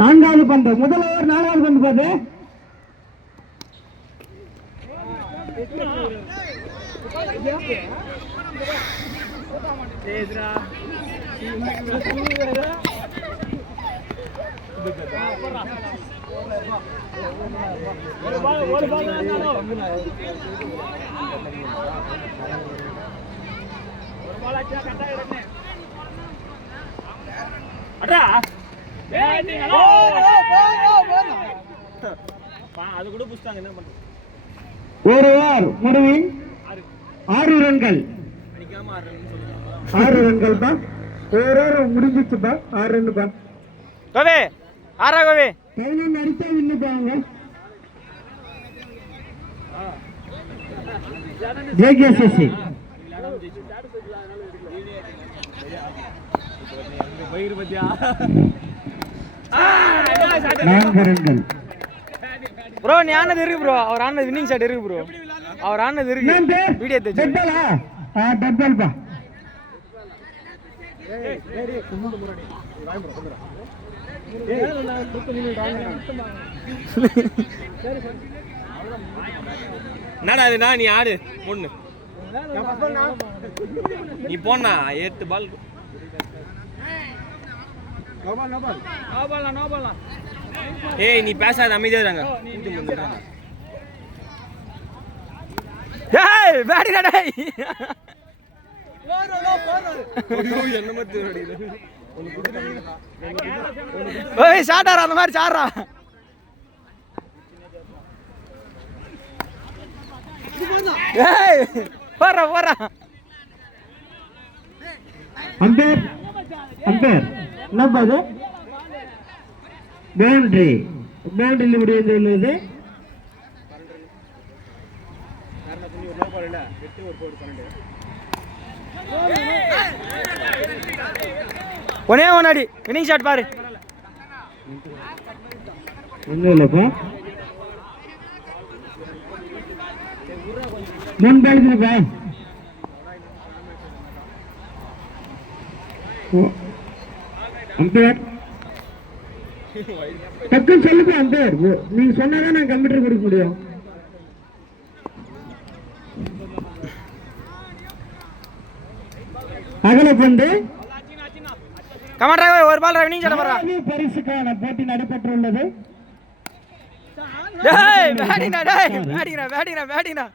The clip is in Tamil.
நான்காவது பந்து, முதல் ஓவர் நான்காவது பந்து பாரு. ஒரு ஓவர் முடிவில் 6 ரன்கள். 6 ரன்கள் தான். ஒரு ஓவர் முடிஞ்சிச்சுப்பா. 6 ரன்னுப்பா. கோவே ஆறா கோவே 11 அடிச்சா வின்னுப்பாங்க. ஜேகேசிசி 4 ரன்கள். ப்ரோ நீ ஆனது இருக்கு ப்ரோ. அவர் ஆனது வின்னிங் ஷாட் இருக்கு ப்ரோ. அவர் ஆனது இருக்கு. வீடியோ எடுத்து டப்பலா? டப்பல் பா. என்னடா இதுனா நீ ஆடு பொண்ணு. நீ போனா 8 பால். ஏய் நீ பேசாத அமைதியா இருங்க. ஏய் பேடிடா டேய். என்ன மத்து ஓடிது. ஓய் ஷாட்டாரா அந்த மாதிரி சாறா. ஏய் போறா போறா. அம்பேர் என்ன பாது? பவுண்டரி. பவுண்டரியில் முடிந்துள்ளது. ஒன்னே ஒன்னாடி வினிங் ஷாட் பாரு. ஒன்றும் இல்லைப்பா. முன்பாய்க்குப்பா. அம்பேர் டக்குன்னு சொல்லுப்பா. அம்பேர் நீங்க சொன்னாதான் நான் கம்ப்யூட்டர் கொடுக்க முடியும். அகல பந்து. கமாண்டா ஒரு பால் வினிங் ஷாட் போறா. பரிசுக்கான போட்டி நடைபெற்றுள்ளது. டேய் பேடினா டேய் பேடினா